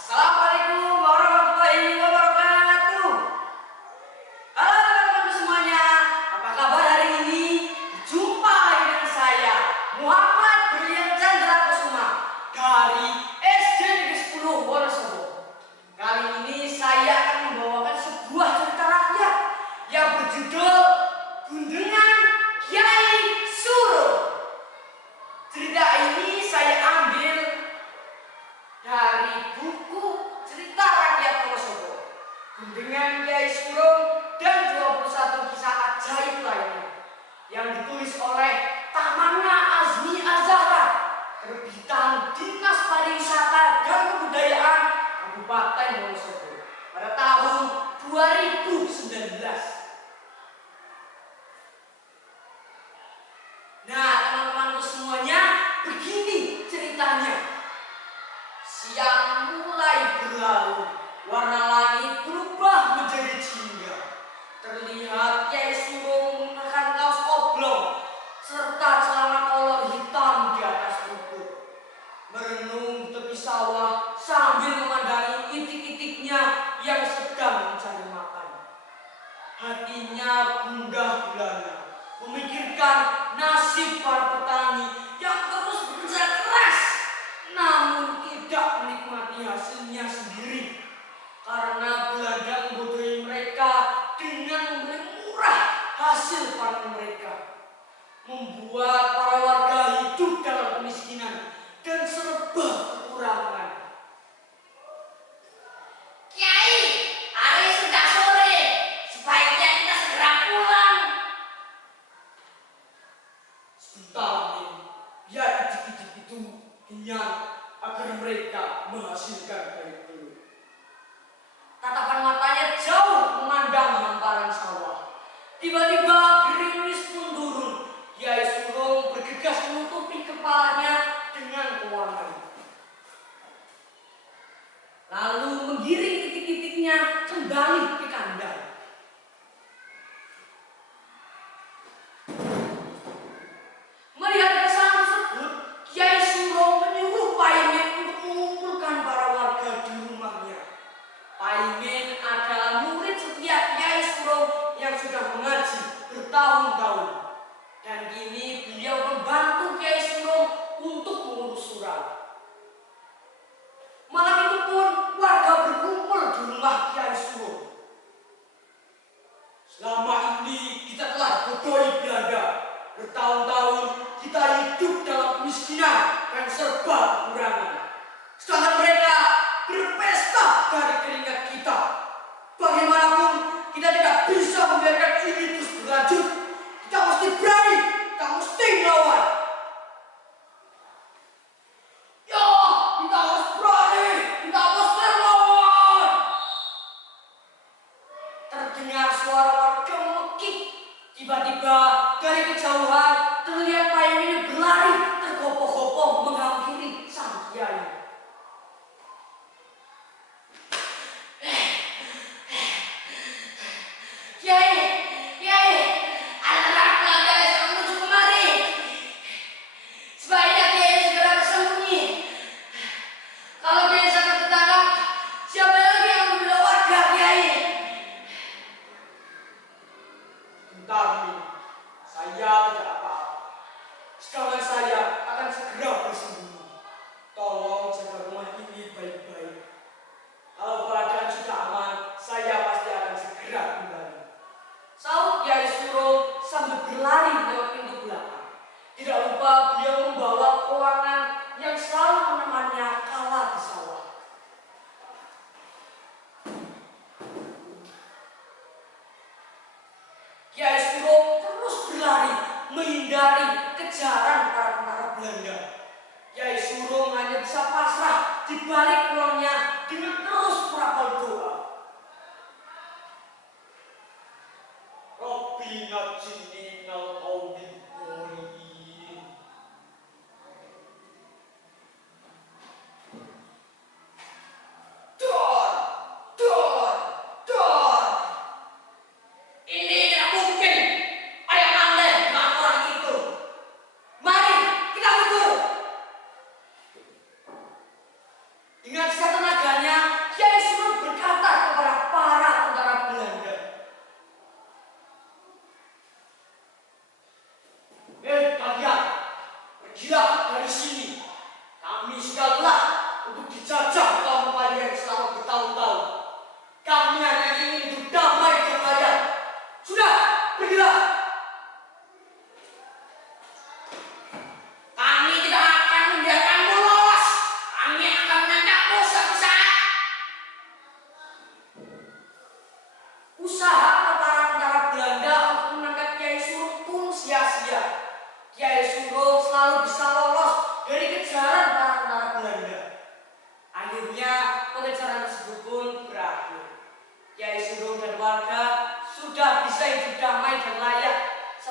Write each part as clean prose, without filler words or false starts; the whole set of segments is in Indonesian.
Assalamualaikum warahmatullahi wabarakatuh. Halo teman-teman semuanya, apa kabar hari ini? Jumpa lagi dengan saya, Muhammad Brilian Chandra Kusuma dari SD Negeri 10 Wonosobo. Kali ini saya akan membawakan sebuah cerita rakyat yang berjudul Gundengan Kyai Surung. Cerita ini saya ambil dari buku Cerita Rakyat Wonosobo, Gundengan Kyai Surung dan 21 kisah ajaib lainnya, yang ditulis oleh Tamana Azmi Azahra, terbitan Dinas Pariwisata dan Kebudayaan Kabupaten Wonosobo pada tahun 2019. Nah, teman-temanku semuanya, begini ceritanya. Siang mulai berlalu, warna langit berubah menjadi jingga. Terlihat Kyai Surung mengenakan kaos oblong serta celana kolor hitam di atas rumput, merenung di tepi sawah sambil memandangi itik-itiknya yang sedang mencari makan. Hatinya gundah gulana, memikirkan nasib para petani yang terus bekerja keras namun tidak menikmati hasilnya sendiri, karena Belanda membodohi mereka dengan membeli murah hasil panen mereka, membuat para warga hidup dalam kemiskinan dan serba kekurangan. Kiai, hari sudah sore, sebaiknya kita segera pulang. Sebentar, Min. Biar itik-itik itu kenyang agar mereka menghasilkan baik dulu. Tatapan matanya jauh memandang hamparan sawah. Tiba-tiba gerimis pun turun. Kyai Surung bergegas menutupi kepalanya dengan kewangan, lalu menggiring itik-itiknya kembali ke kandang. Melihat kesan tersebut, Kyai Surung menyuruh Paimin untuk mengumpulkan para warga di rumahnya. Paimin adalah murid setia Kyai Surung yang sudah mengaji bertahun-tahun, dan kini beliau membantu Kyai Surung untuk mengurus surat. Malam itu pun warga berkumpul di rumah Kyai Surung. Selama ini kita telah dibodohi Belanda. Bertahun-tahun kita hidup dalam kemiskinan dan serba kekurangan. Sedangkan mereka berpesta dari keringat kita. Bagaimanapun kita tidak bisa membiarkan ini terus berlanjut. Kita mesti berani, kita mesti melawan. Ya, kita harus berani, kita mesti melawan. Terdengar suara warga memekik. Tiba-tiba dari kejauhan terlihat Paimin berlari tergopoh-gopoh menghampiri sang Kyai.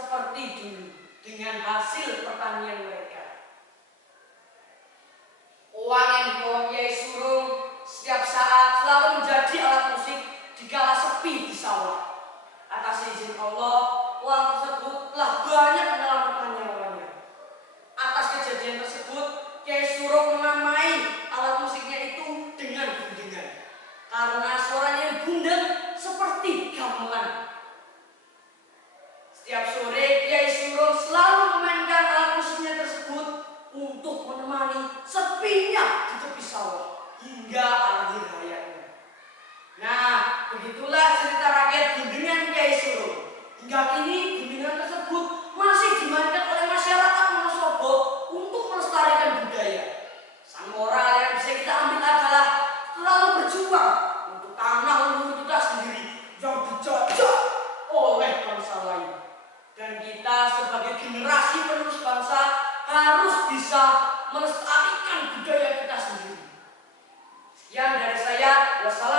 seperti dulu dengan hasil pertanian mereka. Uang yang dibawa Kiai Surung setiap saat selalu menjadi alat musik dikala sepi di sawah. Atas izin Allah, uang tersebut telah banyak menyelamatkan nyawanya. Atas kejadian tersebut, Kiai Surung menamai alat musiknya itu dengan gundengan. Karena suaranya yang gundeng seperti gamelan. Setiap sore, Kiai Surung selalu memainkan alat musiknya tersebut untuk menemani sepinya di tepi sawah hingga akhir hayatnya. Nah, begitulah cerita rakyat gundengan Kiai Surung. Hingga kini gundengan tersebut masih dimainkan oleh masyarakat Wonosobo untuk melestarikan budaya. Sang moral yang bisa kita ambil adalah selalu berjuang untuk tanah leluhur kita sendiri yang dijajah oleh bangsa lain. Dan kita sebagai generasi penerus bangsa harus bisa melestarikan budaya kita sendiri. Sekian dari saya. Wassalamualaikum.